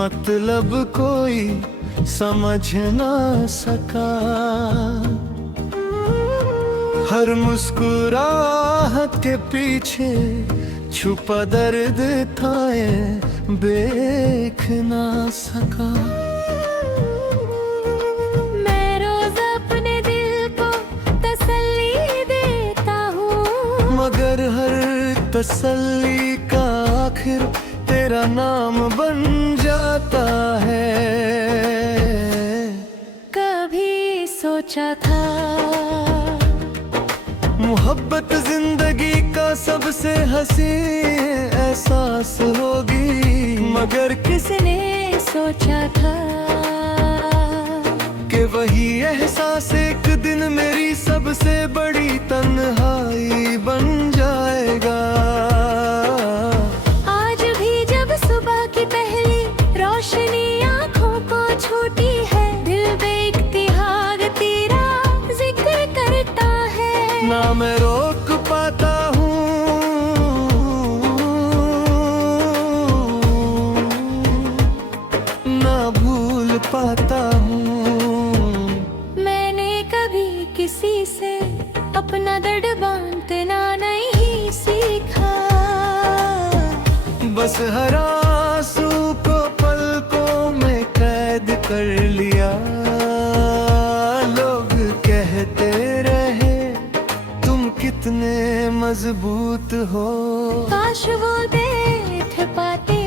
मतलब कोई समझ ना सका। हर मुस्कुराहट के पीछे छुपा दर्द था, ये देख ना सका। मैं रोज अपने दिल को तसल्ली देता हूँ, मगर हर तसल्ली का आखिर तेरा नाम बन जाता है। कभी सोचा था मोहब्बत जिंदगी का सबसे हंसी एहसास होगी, मगर किसने सोचा था कि वही एहसास एक दिन मेरी सबसे बड़ी तन्हाई बन जाएगा। आज भी जब सुबह की पहली रोशनी आँखों को छूती है, दिल बेइख्तियार तेरा जिक्र करता है। ना मैं रोक पाता हूँ, ना भूल पाता हूँ। मैंने कभी किसी से अपना दर्द बांटना नहीं सीखा, बस हर आंसू को पलकों में कैद कर लिया। लोग कहते रहे तुम कितने मजबूत हो, काश वो देख पाते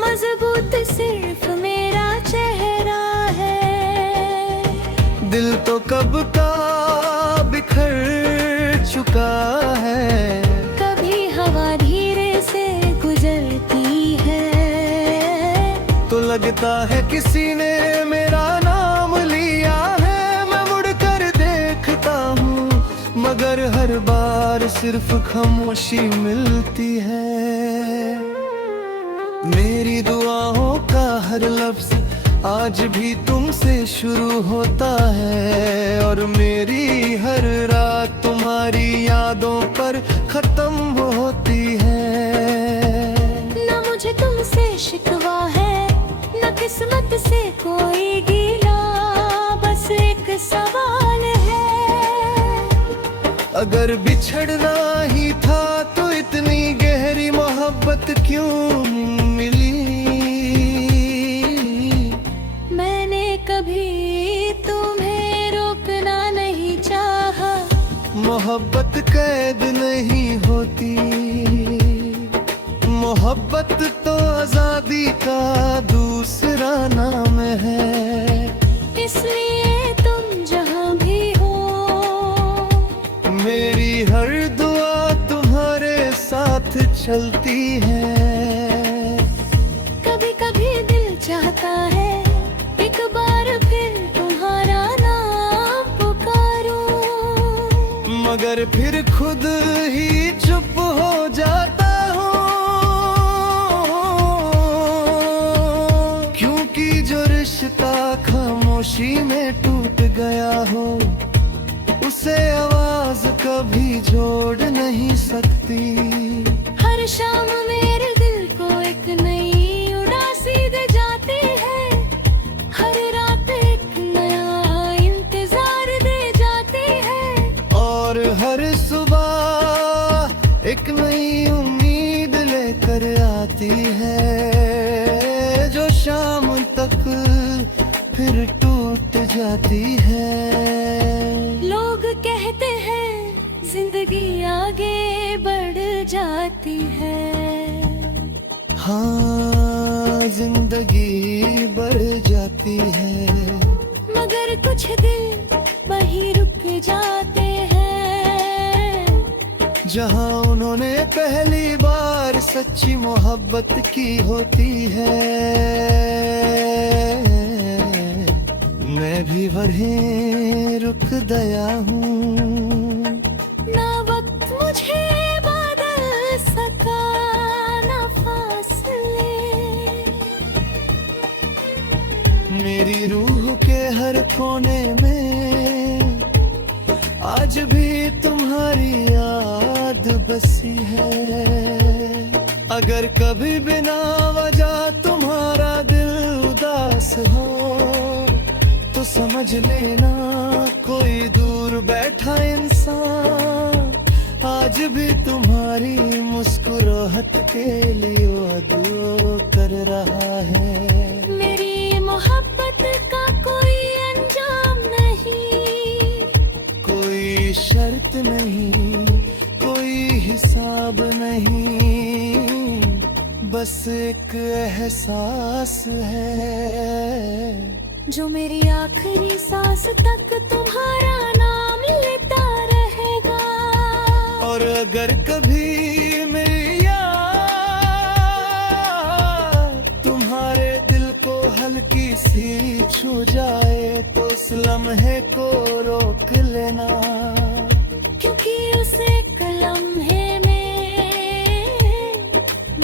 मजबूत सिर्फ मेरा चेहरा है। दिल तो कब का बिखर चुका है। कभी हवा धीरे से गुजरती है, तो लगता है किसी ने मेरा नाम लिया है। मैं मुड़कर देखता हूँ, मगर हर बार सिर्फ खामोशी मिलती है। मेरी दुआओं का हर लफ्ज आज भी तुमसे शुरू होता है, और मेरी हर रात तुम्हारी यादों पर खत्म होती है। न मुझे तुमसे शिकवा है, न किस्मत से कोई गिला, बस एक सवाल है। अगर बिछड़ना ही था तो इतनी गहरी मोहब्बत क्यों मिली। मैंने कभी तुम्हें रोकना नहीं चाहा, मोहब्बत कैद नहीं होती। मोहब्बत तो आजादी का दूसरा नाम है। इसलिए तुम जहाँ भी हो, मेरी हर दुआ तुम्हारे साथ चलती है। कभी कभी दिल चाहता है एक बार फिर तुम्हारा नाम पुकारूं, मगर फिर खुद ही चुप हो जाता हूँ। क्योंकि जो रिश्ता खामोशी में टूट गया हो, उसे आवाज कभी जोड़ नहीं सकती। हर शाम मेरे दिल को एक नई उदासी दे जाती है, हर रात एक नया इंतजार दे जाती है, और हर सुबह एक नई उम्मीद लेकर आती है, जो शाम तक फिर टूट जाती है। लोग कहते हैं जिंदगी आगे बढ़ जाती है, हाँ जिंदगी बढ़ जाती है, मगर कुछ दिल वहीं रुक जाते हैं, जहाँ उन्होंने पहली बार सच्ची मोहब्बत की होती है। मैं भी वहीं रुक गया हूँ। ना वक्त मुझे बदल सका, ना फासले, मेरी रूह के हर कोने में आज भी तुम्हारी याद बसी है। अगर कभी बिना वजह तुम्हारा दिल समझ लेना, कोई दूर बैठा इंसान आज भी तुम्हारी मुस्कुराहट के लिए दुआ कर रहा है। मेरी मोहब्बत का कोई अंजाम नहीं, कोई शर्त नहीं, कोई हिसाब नहीं, बस एक एहसास है जो मेरी आखिरी सांस तक तुम्हारा नाम लेता रहेगा। और अगर कभी मेरी याद तुम्हारे दिल को हल्की सी छू जाए तो उस लम्हे को रोक लेना, क्योंकि उस एक लम्हे में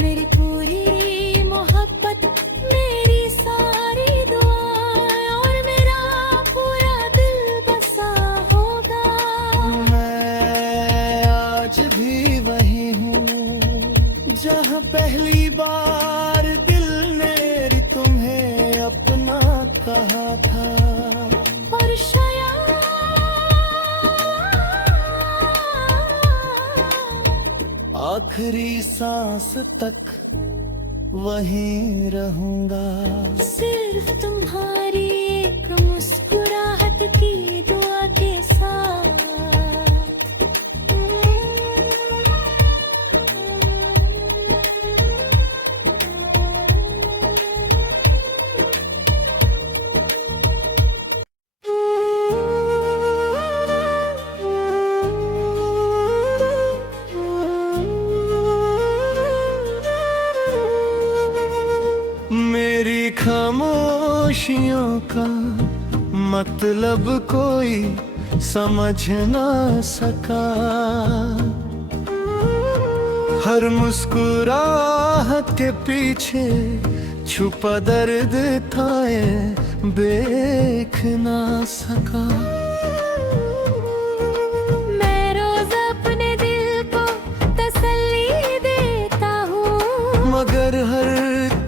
मेरी पूरी मोहब्बत, मेरी सारी दुआएं और मेरा पूरा दिल बसा होगा। मैं आज भी वही हूँ जहाँ पहली बार दिल ने तुम्हें अपना कहा था। और शायद आखिरी सांस तक वहीं रहूंगा, सिर्फ तुम्हारी एक मुस्कुराहट की दुआ के साथ। मेरी खामोशियों का मतलब कोई समझ ना सका, हर मुस्कुराहट के पीछे छुपा दर्द था ये देख ना सका। मैं रोज अपने दिल को तसल्ली देता हूँ, मगर हर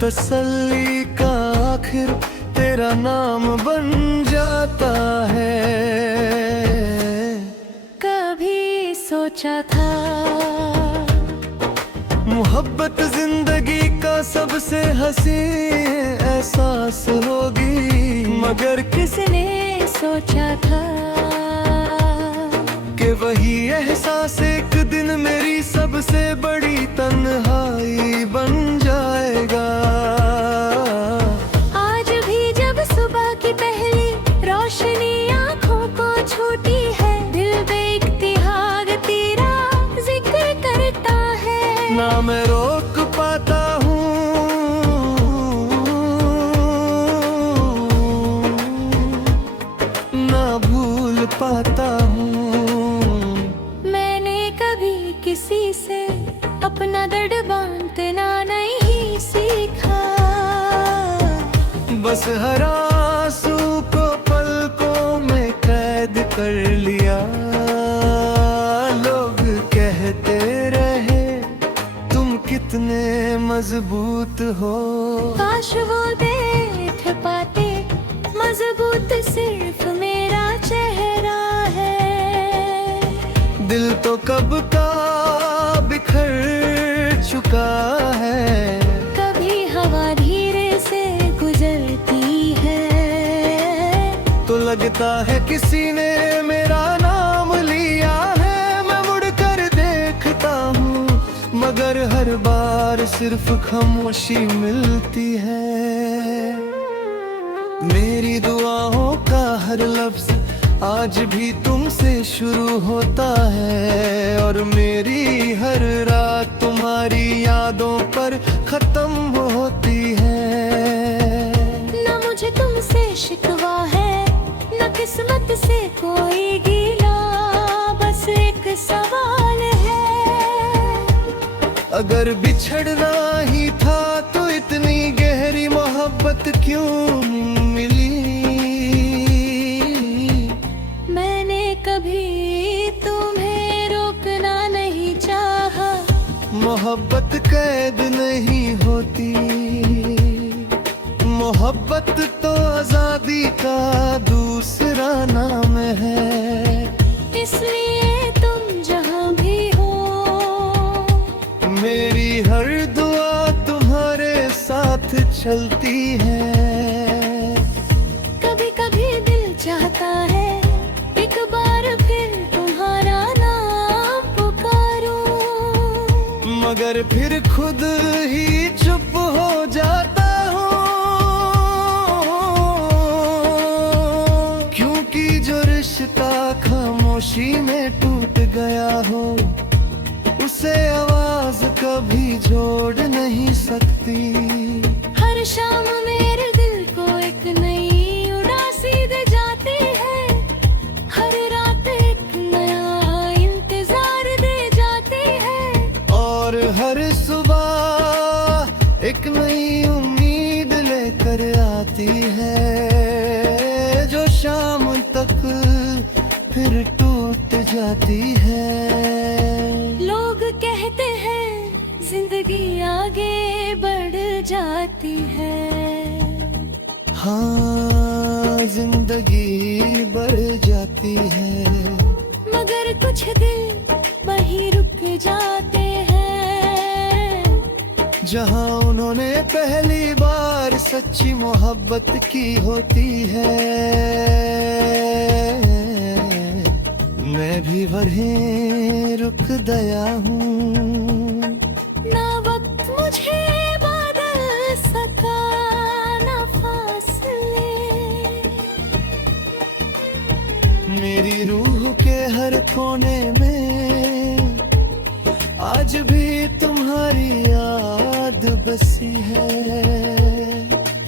तसल्ली का आखिर तेरा नाम बन जाता है। कभी सोचा था मोहब्बत जिंदगी का सबसे हसी एहसास होगी, मगर किसने सोचा था कि वही एहसास एक दिन मेरी सबसे बड़ी तन्हाई बन जाएगा। आज भी जब सुबह की पहली रोशनी आँखों को छूती है, दिल बेइख्तियार तेरा जिक्र करता है। ना मैं रोक पाता हूँ, ना भूल पाता हूँ। मैंने कभी किसी से अपना दर्द बांटना नहीं सीखा, बस हर आंसू को पलकों में कैद कर लिया। लोग कहते रहे तुम कितने मजबूत हो, काश वो देख पाते मजबूत सिर्फ मेरा चेहरा है। दिल तो कब का बिखर चुका है, कभी हवा धीरे से गुजरती है तो लगता है किसी ने मेरा नाम लिया है। मैं मुड़ कर देखता हूँ मगर हर बार सिर्फ खामोशी मिलती है। मेरी दुआओं का हर लफ्ज आज भी तुमसे शुरू होता है, और मेरी हर रात तुम्हारी यादों पर खत्म होती है। न मुझे तुमसे शिकवा है, न किस्मत से कोई गिला, बस एक सवाल है। अगर बिछड़ना ही था तो इतनी गहरी मोहब्बत क्यों मिली। मैंने कभी तुम्हें रोकना नहीं चाहा, मोहब्बत कैद नहीं होती, मोहब्बत तो आजादी का दूसरा नाम है। इसलिए तुम जहाँ भी हो, मेरी हर दुआ तुम्हारे साथ चलती है। कभी कभी दिल चाहता है एक बार फिर तुम्हारा नाम पुकारूं, मगर फिर खुद ही चुप हो जाता हूँ, क्योंकि जो रिश्ता खामोशी में टूट गया हो उसे आवाज कभी जोड़ नहीं सकती। हर शाम मेरे दिल को एक नई उदासी दे जाती है, हर रात एक नया इंतजार दे जाती है, और हर सुबह एक नई उम्मीद लेकर आती है, जो शाम तक फिर टूट जाती है। लोग कहते हैं जिंदगी आगे बढ़ जाती है, हाँ जिंदगी बढ़ जाती है, मगर कुछ दिल वहीं रुक जाते हैं, जहाँ उन्होंने पहली बार सच्ची मोहब्बत की होती है। मैं भी वहीं रुक गया हूँ। ना वक्त मुझे बदल सका, ना फासले, मेरी रूह के हर कोने में आज भी तुम्हारी याद बसी है।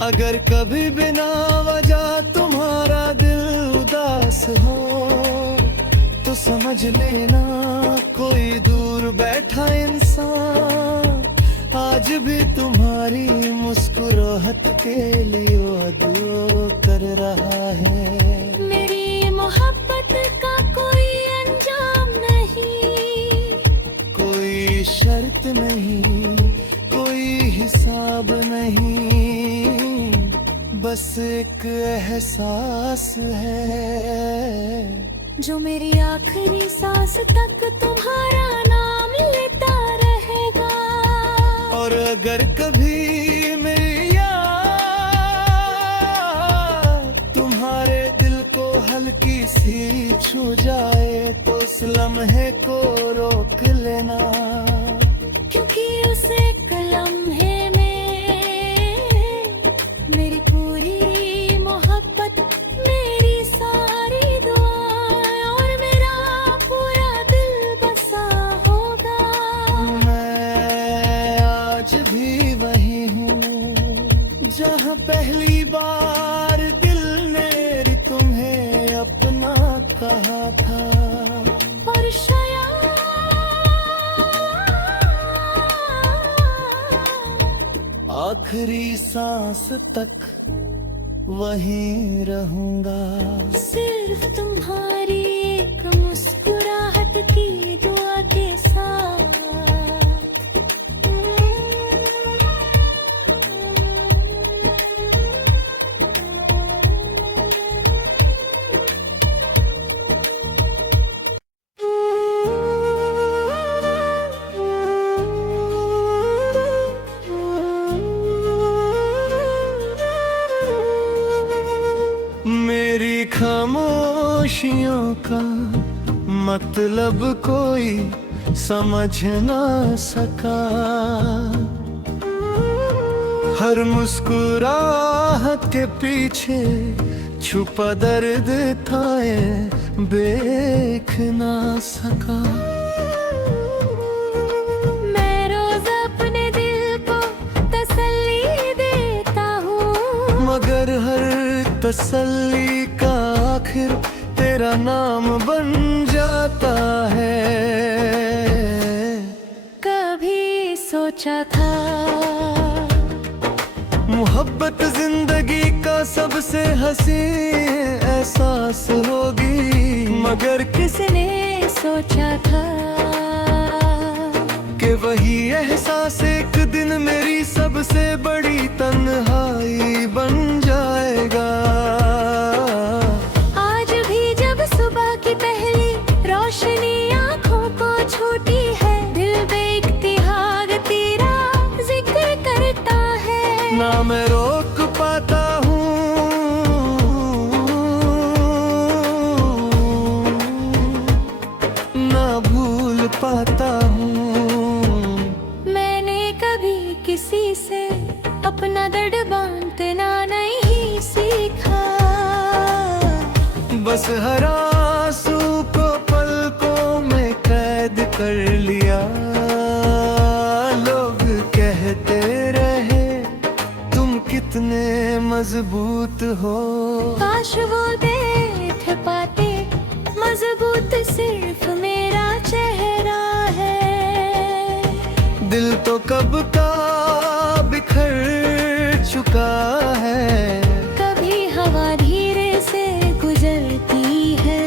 अगर कभी बिना वजह तुम्हारा दिल उदास हो तो समझ लेना कोई दूर बैठा इंसान आज भी तुम्हारी मुस्कुराहट के लिए दुआ कर रहा है। मेरी मोहब्बत का कोई अंजाम नहीं, कोई शर्त नहीं, कोई हिसाब नहीं, बस एक एहसास है जो मेरी आखिरी सांस तक तुम्हारा नाम लेता रहेगा। और अगर कभी मेरी याद तुम्हारे दिल को हल्की सी छू जाए तो उस लम्हे को रोक लेना, क्योंकि उस एक लम्हे में मेरी पूरी मोहब्बत, मेरी सारी दुआएं और मेरा पूरा दिल बसा होगा। मैं आज भी वही हूँ जहाँ पहली बार दिल ने तुम्हें अपना कहा था। और शायद आखिरी सांस तक वहीं रहूंगा, सिर्फ तुम्हारी एक मुस्कुराहट की दुआ के साथ। मेरी खामोशियों का मतलब कोई समझ ना सका, हर मुस्कुराहट के पीछे छुपा दर्द था ये देख ना सका। मैं रोज अपने दिल को तसल्ली देता हूँ, मगर हर तसल्ली का आखिर तेरा नाम बन जाता है। कभी सोचा था मोहब्बत जिंदगी का सबसे हसी एहसास होगी, मगर किसने सोचा था कि वही एहसास एक दिन मेरी सबसे बड़ी तन्हाई बन जाएगा। बस हर आंसू को पलकों में कैद कर लिया। लोग कहते रहे तुम कितने मजबूत हो। काश वो देख पाते मजबूत सिर्फ मेरा चेहरा है। दिल तो कब का बिखर चुका है। कभी हवा धीरे से गुजरती है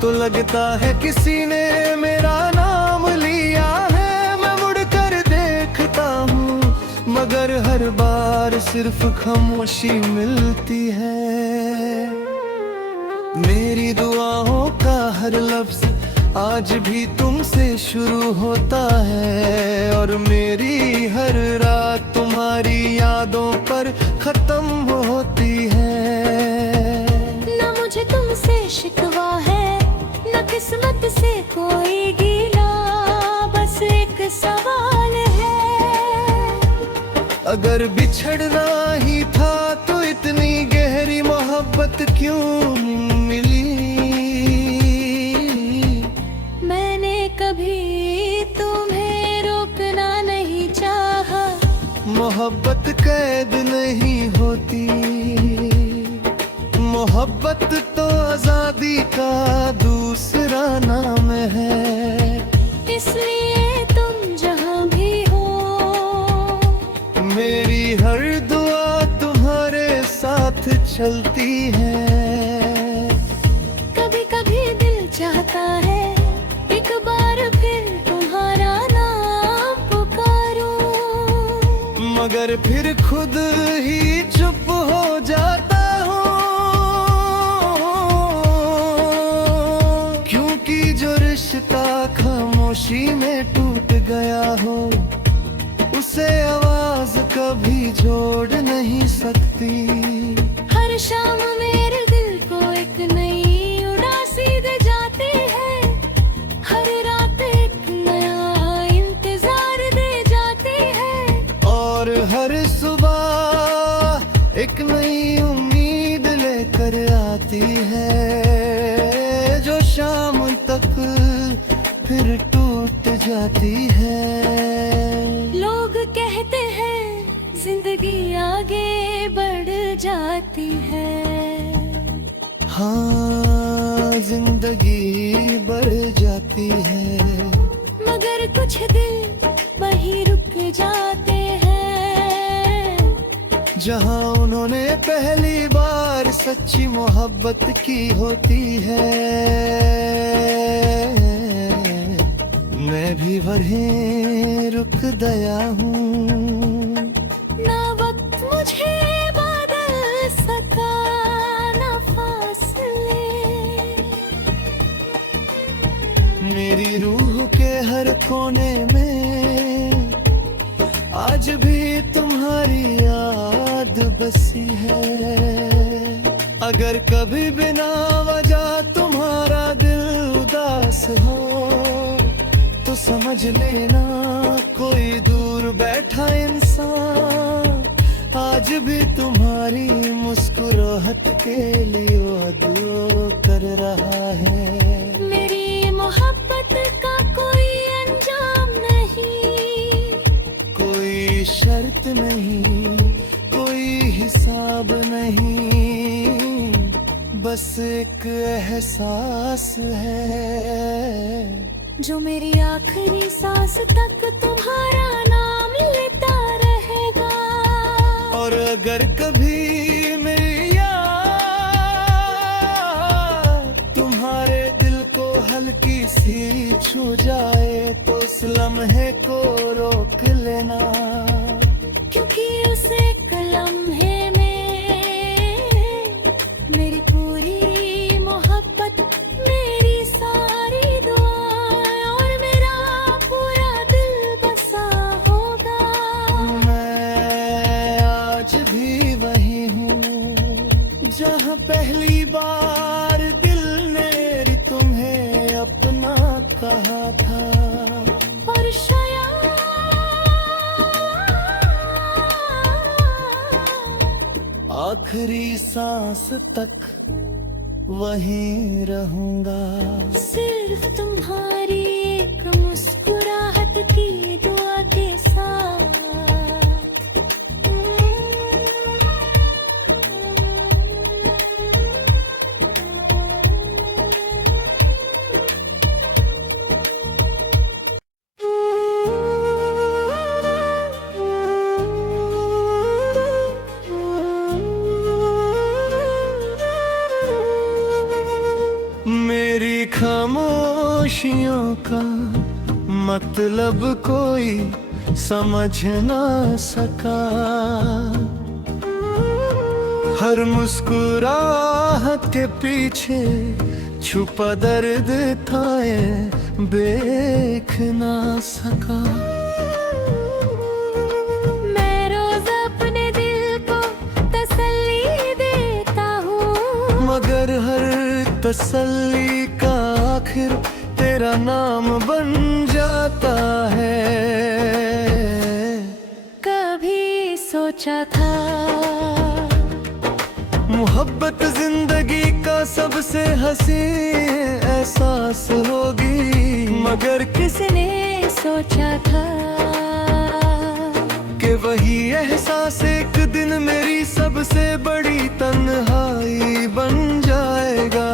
तो लगता है किसी ने मेरा नाम लिया है। मैं मुड़ कर देखता हूँ मगर हर बार सिर्फ खामोशी मिलती है। मेरी दुआओं का हर लफ्ज आज भी तुमसे शुरू होता है और मेरी हर रात तुम्हारी यादों पर खत्म होती है। न मुझे तुमसे शिकवा है न किस्मत से कोई गिला, बस एक सवाल है। अगर बिछड़ना ही था तो इतनी गहरी मोहब्बत क्यों मिली। मैंने कभी तुम्हें रोकना नहीं चाहा। मोहब्बत कैद नहीं होती। मोहब्बत तो आजादी का दूसरा नाम है। इसलिए तुम जहाँ भी हो मेरी हर दुआ तुम्हारे साथ चलती है। कभी कभी दिल चाहता है एक बार फिर तुम्हारा नाम पुकारूं, मगर फिर खुद ही चुप हो जाता हूँ। क्योंकि जो रिश्ता खामोशी में टूट गया हो उसे आवाज कभी जोड़ नहीं सकती। हर शाम मेरे दिल को एक नई उदासी दे जाती है। हर रात एक नया इंतजार दे जाती है और हर सुबह एक नई उम्मीद लेकर आती है जो शाम तक फिर टूट जाती है। लोग कहते हैं जिंदगी आगे बढ़ जाती है। हाँ जिंदगी बढ़ जाती है मगर कुछ दिल वहीं रुक जाते हैं जहाँ उन्होंने पहली बार सच्ची मोहब्बत की होती है। मैं भी वहीं रुक गया हूँ। ना वक्त मुझे बदल सका ना फासले। मेरी रूह के हर कोने में आज भी तुम्हारी याद बसी है। अगर कभी बिना वजह तुम्हारा दिल उदास हो तो समझ लेना कोई दूर बैठा इंसान आज भी तुम्हारी मुस्कुराहट के लिए दुआ कर रहा है। मेरी मोहब्बत का कोई अंजाम नहीं, कोई शर्त नहीं, कोई हिसाब नहीं, बस एक एहसास है जो मेरी आखिरी सांस तक तुम्हारा नाम लेता रहेगा। और अगर कभी मेरी याद तुम्हारे दिल को हल्की सी छू जाए तो उस लम्हे को रोक लेना। क्योंकि उस एक लम्हे में मेरी पूरी मोहब्बत, मेरी सारी दुआएं और मेरा पूरा दिल बसा होगा। मैं आज भी वही हूँ जहाँ पहली बार दिल ने तुम्हें अपना कहा था। और शायद आखिरी सांस तक वहीं रहूंगा। सिर्फ तुम्हारी एक मुस्कुराहट की दुआ के साथ। मेरी खामोशियों का मतलब कोई समझ ना सका। हर मुस्कुराहट के पीछे छुपा दर्द था ये देख ना सका। मैं रोज अपने दिल को तसल्ली देता हूँ, मगर हर तसल्ली का आखिर तेरा नाम बन जाता है। कभी सोचा था मोहब्बत जिंदगी का सबसे हसी एहसास होगी, मगर किसने सोचा था कि वही एहसास एक दिन मेरी सबसे बड़ी तन्हाई बन जाएगा।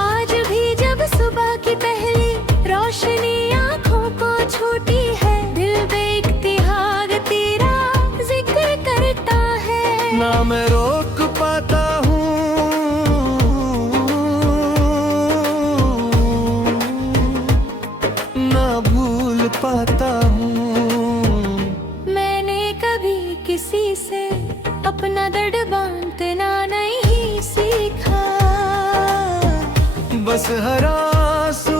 आज भी जब सुबह की पहली रोशनी आँखों को छूती है, दिल बेइख्तियार तेरा जिक्र करता है। ना मैं रोक पाता हूँ, ना भूल पाता हूँ। मैंने कभी किसी से अपना दर्द बांटना नहीं सीखा। बस हर आंसू